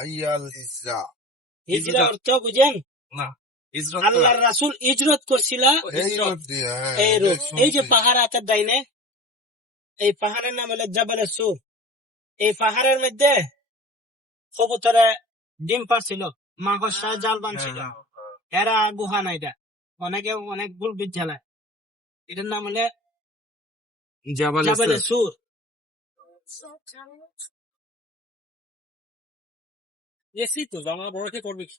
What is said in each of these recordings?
হাইয়াল ইসরা। হিজরা অর্থ বুঝেন? না, হিজরত আল্লাহর রাসূল হিজরত করছিল এই রোড দিয়ে, হ্যাঁ, এই এটা রোড, এই যে শুনছি। পাহাড় আছে ডাইনে, এই পাহাড়ের নাম হলো জাবালে সুর। এই পাহাড়ের মধ্যে কবুতরে ডিম পারছিল, মাকড়সায় জাল বানছিল। এরা গুহা না, এটা অনেকে অনেক ভুল বিজ্ঞালায়। এটার নাম হলে জাবালে সুর। এসি তো জামা বড়কে করবি কি?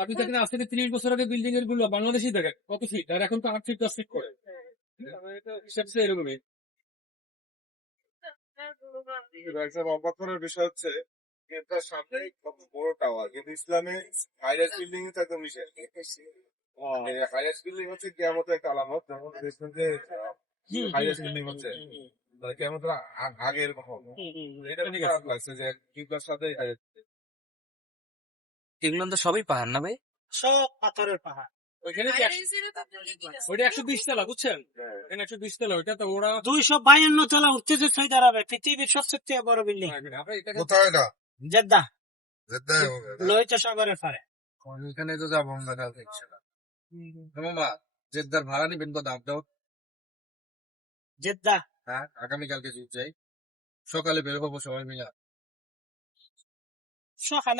আপনি দেখেন আজ থেকে 30 বছর আগে বিল্ডিং এর গুলো বাংলাদেশি দেখেন কত ফিট, আর এখন তো 8 ফিট 10 ফিট করে। হিসাব সে এরকমই। অবাক করার বিষয় হচ্ছে এটার সামনে কত বড় টাওয়ার, কিন্তু ইসলামে হাইরাইজ বিল্ডিং এ একদম নিষেধ। হাইরাইজ বিল্ডিং হচ্ছে কিয়ামতের একটা আলামত, যেমন দেখবেন যে হাইরাইজ বিল্ডিং হচ্ছে কিয়ামতের আগে এরকম হবে। এটা ঠিক লাগছে যে কিবলার সাথে এগুলো তো সবই পাহাড় না ভাই? সব পাথরের পাহাড়। ওইখানে ওইটা 120 তলা, বুঝছেন? 120 তলা, ওইটা তো ওরা 252 তলা উঠতেছে সৌদি আরবে, পৃথিবীর সবচেয়ে বড় বিল্ডিং। কোথায় এটা? জেদ্দা, জেদ্দায় হবে। লোহিত সাগরের পারে। ওইখানে তো যাবো আমরা কালকে ইনশাআল্লাহ। মামা, জেদ্দার ভাড়া নিবেন কত আপ ডাউন? জেদ্দা হ্যাঁ, আগামীকালকে যাই, সকালে বের হবো সবাই মিলে। সকালে